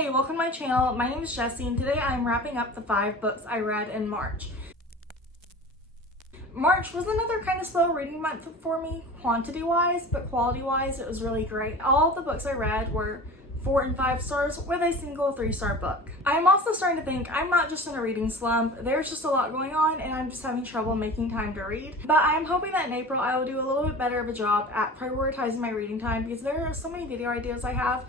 Hey, welcome to my channel. My name is Jessie and today I'm wrapping up the 5 books I read in March. March was another kind of slow reading month for me, quantity-wise, but quality-wise it was really great. All the books I read were 4 and 5 stars with a single 3-star book. I'm also starting to think I'm not just in a reading slump, there's just a lot going on and I'm just having trouble making time to read. But I'm hoping that in April I will do a little bit better of a job at prioritizing my reading time because there are so many video ideas I have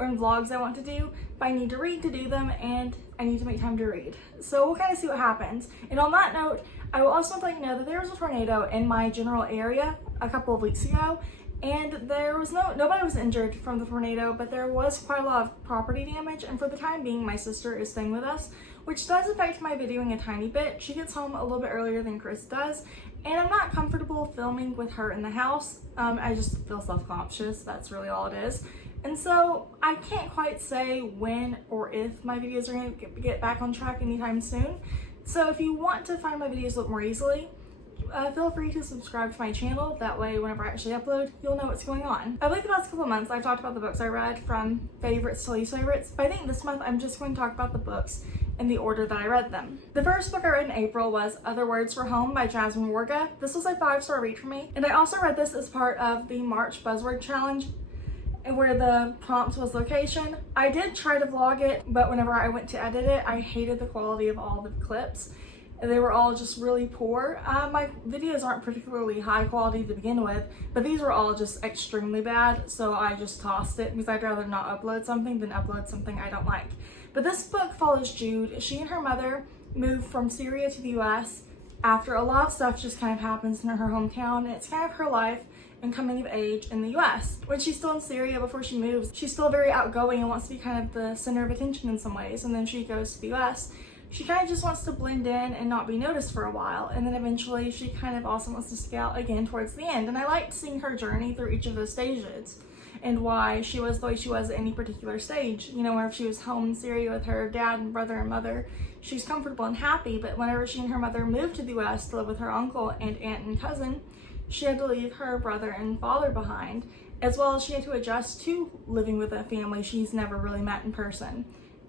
and vlogs I want to do, but I need to read to do them and I need to make time to read. So we'll kind of see what happens. And on that note, I will also let you know that there was a tornado in my general area a couple of weeks ago, and there was nobody was injured from the tornado, but there was quite a lot of property damage, and for the time being my sister is staying with us, which does affect my videoing a tiny bit. She gets home a little bit earlier than Chris does, and I'm not comfortable filming with her in the house. I just feel self-conscious, that's really all it is. And so I can't quite say when or if my videos are going to get back on track anytime soon. So if you want to find my videos a little more easily, feel free to subscribe to my channel. That way whenever I actually upload, you'll know what's going on. I believe the past couple of months I've talked about the books I read from favorites to least favorites, but I think this month I'm just going to talk about the books in the order that I read them. The first book I read in April was Other Words for Home by Jasmine Warga. This was a 5-star read for me, and I also read this as part of the March Buzzword Challenge, where the prompt was location. I did try to vlog it, but whenever I went to edit it, I hated the quality of all the clips. They were all just really poor. My videos aren't particularly high quality to begin with, but these were all just extremely bad, so I just tossed it because I'd rather not upload something than upload something I don't like. But this book follows Jude. She and her mother moved from Syria to the US after a lot of stuff just kind of happens in her hometown, and it's kind of her life and coming of age in the US. When she's still in Syria before she moves, she's still very outgoing and wants to be kind of the center of attention in some ways, and then she goes to the US. She kind of just wants to blend in and not be noticed for a while, and then eventually she kind of also wants to stick out again towards the end. And I liked seeing her journey through each of those stages and why she was the way she was at any particular stage. You know, whenever she was home in Syria with her dad and brother and mother, she's comfortable and happy, but whenever she and her mother moved to the US to live with her uncle and aunt and cousin, she had to leave her brother and father behind, as well as she had to adjust to living with a family she's never really met in person.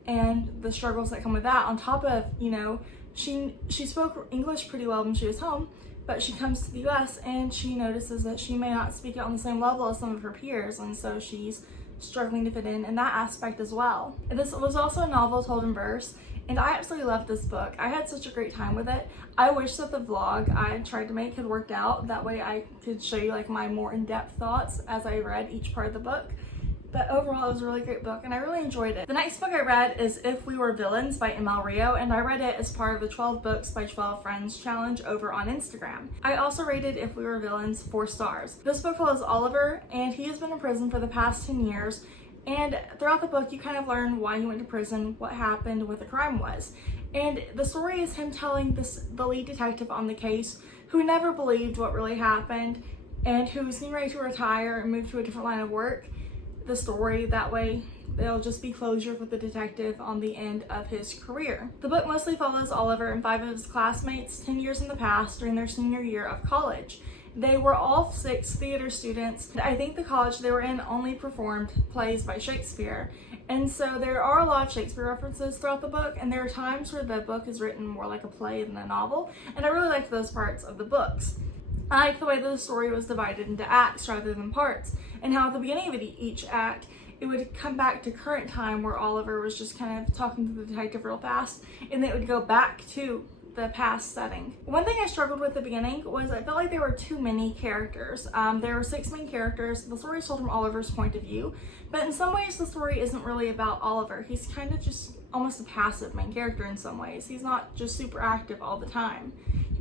And the struggles that come with that, on top of, you know, she spoke English pretty well when she was home, but she comes to the US and she notices that she may not speak it on the same level as some of her peers, and so she's struggling to fit in that aspect as well. And this was also a novel told in verse, and I absolutely loved this book. I had such a great time with it. I wish that the vlog I tried to make had worked out. That way I could show you like my more in-depth thoughts as I read each part of the book. But overall, it was a really great book and I really enjoyed it. The next book I read is If We Were Villains by ML Rio, and I read it as part of the 12 Books by 12 Friends challenge over on Instagram. I also rated If We Were Villains 4 stars. This book follows Oliver, and he has been in prison for the past 10 years. And throughout the book, you kind of learn why he went to prison, what happened, what the crime was. And the story is him telling the lead detective on the case, who never believed what really happened, and who was getting ready to retire and move to a different line of work, the story. That way, there'll just be closure with the detective on the end of his career. The book mostly follows Oliver and 5 of his classmates 10 years in the past during their senior year of college. They were all 6 theater students. I think the college they were in only performed plays by Shakespeare. And so there are a lot of Shakespeare references throughout the book, and there are times where the book is written more like a play than a novel, and I really liked those parts of the books. I like the way that the story was divided into acts rather than parts, and how at the beginning of each act, it would come back to current time where Oliver was just kind of talking to the detective real fast, and then it would go back to the past setting. One thing I struggled with at the beginning was I felt like there were too many characters. There were 6 main characters. The story is told from Oliver's point of view, but in some ways the story isn't really about Oliver. He's kind of just almost a passive main character in some ways. He's not just super active all the time.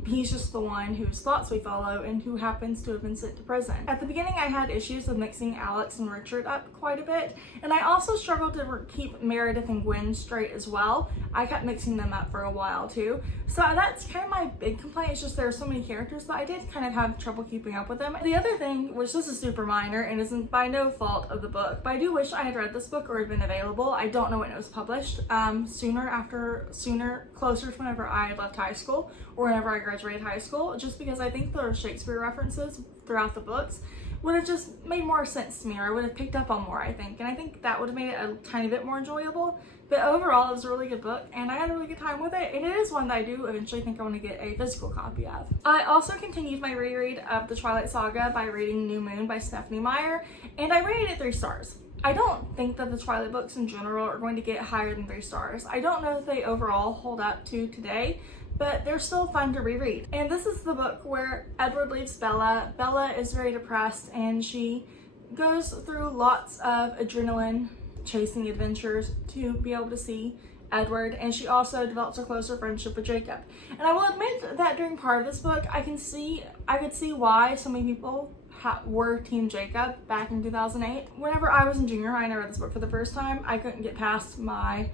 He's just the one whose thoughts we follow and who happens to have been sent to prison. At the beginning, I had issues with mixing Alex and Richard up quite a bit, and I also struggled to keep Meredith and Gwen straight as well. I kept mixing them up for a while too. So that's kind of my big complaint, is just there are so many characters that I did kind of have trouble keeping up with them. The other thing, which this is super minor and isn't by no fault of the book, but I do wish I had read this book or had been available. I don't know when it was published. Sooner, closer to whenever I had left high school or whenever I graduated high school, just because I think there are Shakespeare references throughout the books, would have just made more sense to me, or I would have picked up on more, I think. And I think that would have made it a tiny bit more enjoyable. But overall, it was a really good book, and I had a really good time with it. And it is one that I do eventually think I want to get a physical copy of. I also continued my reread of The Twilight Saga by reading New Moon by Stephanie Meyer, and I rated it 3 stars. I don't think that the Twilight books in general are going to get higher than 3 stars. I don't know if they overall hold up to today, but they're still fun to reread. And this is the book where Edward leaves Bella. Bella is very depressed, and she goes through lots of adrenaline chasing adventures to be able to see Edward, and she also develops a closer friendship with Jacob. And I will admit that during part of this book, I could see why so many people were Team Jacob back in 2008. Whenever I was in junior high and I read this book for the first time, I couldn't get past my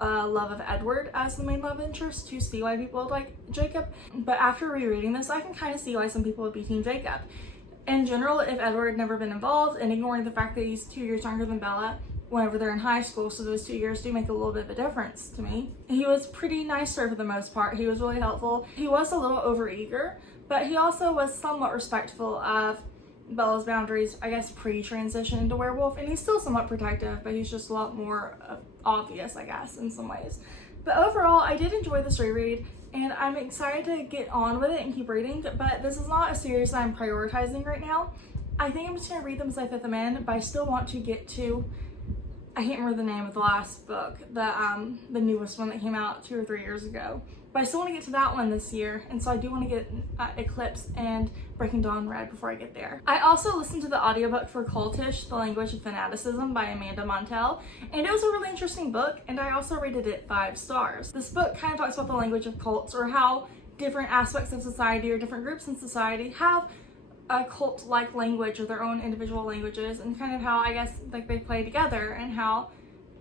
love of Edward as the main love interest to see why people would like Jacob. But after rereading this, I can kind of see why some people would be Team Jacob. In general, if Edward had never been involved, and ignoring the fact that he's 2 years younger than Bella whenever they're in high school, so those 2 years do make a little bit of a difference to me. He was pretty nice to her for the most part. He was really helpful. He was a little overeager, but he also was somewhat respectful of Bella's boundaries, I guess, pre-transition into werewolf, and he's still somewhat protective, but he's just a lot more obvious, I guess, in some ways. But overall, I did enjoy this reread, and I'm excited to get on with it and keep reading, but this is not a series that I'm prioritizing right now. I think I'm just going to read them as I fit them in, but I still want to get to, I can't remember the name of the last book, the newest one that came out 2 or 3 years ago. But I still want to get to that one this year, and so I do want to get Eclipse and Breaking Dawn read before I get there. I also listened to the audiobook for Cultish, The Language of Fanaticism by Amanda Montell, and it was a really interesting book, and I also rated it 5 stars. This book kind of talks about the language of cults, or how different aspects of society or different groups in society have a cult-like language or their own individual languages, and kind of how, I guess, like they play together and how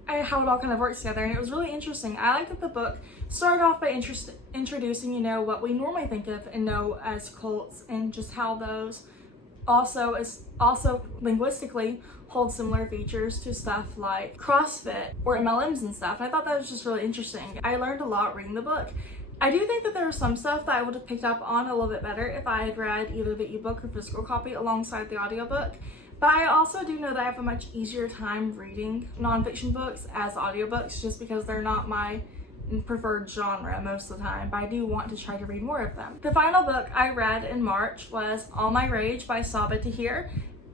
it all kind of works together. And it was really interesting. I like that the book started off by introducing, you know, what we normally think of and know as cults, and just how those also linguistically hold similar features to stuff like CrossFit or MLMs and stuff. I thought that was just really interesting. I learned a lot reading the book. I do think that there was some stuff that I would have picked up on a little bit better if I had read either the ebook or physical copy alongside the audiobook. But I also do know that I have a much easier time reading nonfiction books as audiobooks, just because they're not my preferred genre most of the time, but I do want to try to read more of them. The final book I read in March was All My Rage by Sabaa Tahir,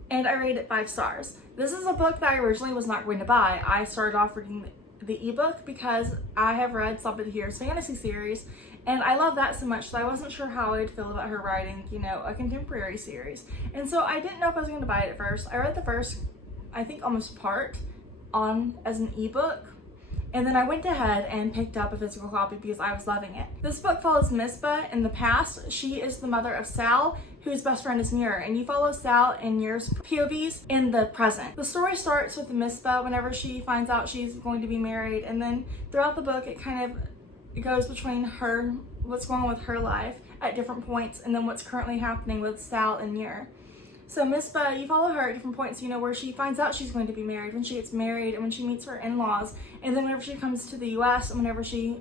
and I rated it 5 stars. This is a book that I originally was not going to buy. I started off reading the ebook because I have read Sabaa Tahir's fantasy series, and I love that so much that I wasn't sure how I'd feel about her writing, you know, a contemporary series. And so I didn't know if I was going to buy it at first. I read the first, I think almost part as an ebook, and then I went ahead and picked up a physical copy because I was loving it. This book follows Misbah in the past. She is the mother of Sal, whose best friend is Muir, and you follow Sal and Muir's POVs in the present. The story starts with Misbah whenever she finds out she's going to be married, and then throughout the book it goes between her, what's going on with her life at different points, and then what's currently happening with Sal and Muir. So Misbah, you follow her at different points, you know, where she finds out she's going to be married, when she gets married, and when she meets her in-laws, and then whenever she comes to the US, and whenever she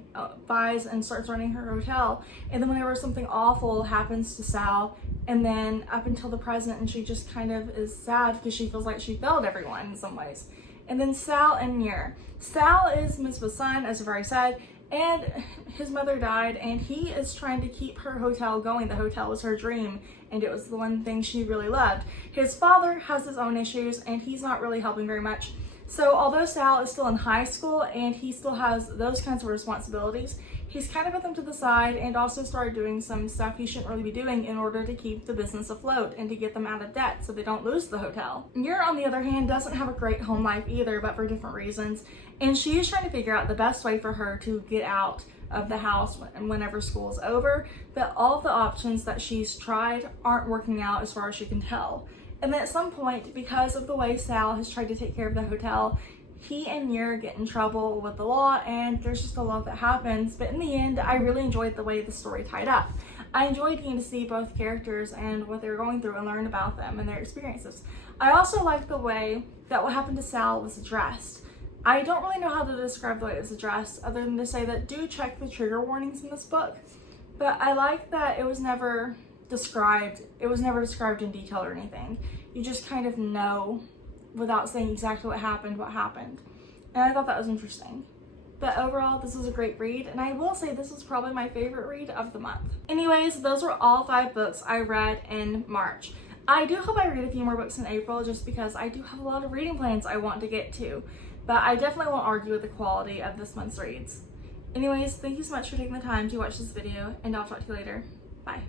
buys and starts running her hotel, and then whenever something awful happens to Sal, and then up until the present, and she just kind of is sad because she feels like she failed everyone in some ways. And then Sal and Muir. Sal is Misbah's son, as I've already said, and his mother died, and he is trying to keep her hotel going. The hotel was her dream, and it was the one thing she really loved. His father has his own issues, and he's not really helping very much. So although Sal is still in high school and he still has those kinds of responsibilities, he's kind of put them to the side and also started doing some stuff he shouldn't really be doing in order to keep the business afloat and to get them out of debt so they don't lose the hotel. Muir, on the other hand, doesn't have a great home life either, but for different reasons. And she is trying to figure out the best way for her to get out of the house whenever school's over, but all of the options that she's tried aren't working out as far as she can tell. And then at some point, because of the way Sal has tried to take care of the hotel, he and Muir get in trouble with the law, and there's just a lot that happens. But in the end, I really enjoyed the way the story tied up. I enjoyed getting to see both characters and what they were going through and learn about them and their experiences. I also liked the way that what happened to Sal was addressed. I don't really know how to describe the way it was addressed other than to say that do check the trigger warnings in this book. But I like that it was never described. It was never described in detail or anything. You just kind of know without saying exactly what happened. And I thought that was interesting. But overall, this was a great read, and I will say this was probably my favorite read of the month. Anyways, those were all 5 books I read in March. I do hope I read a few more books in April just because I do have a lot of reading plans I want to get to, but I definitely won't argue with the quality of this month's reads. Anyways, thank you so much for taking the time to watch this video, and I'll talk to you later. Bye.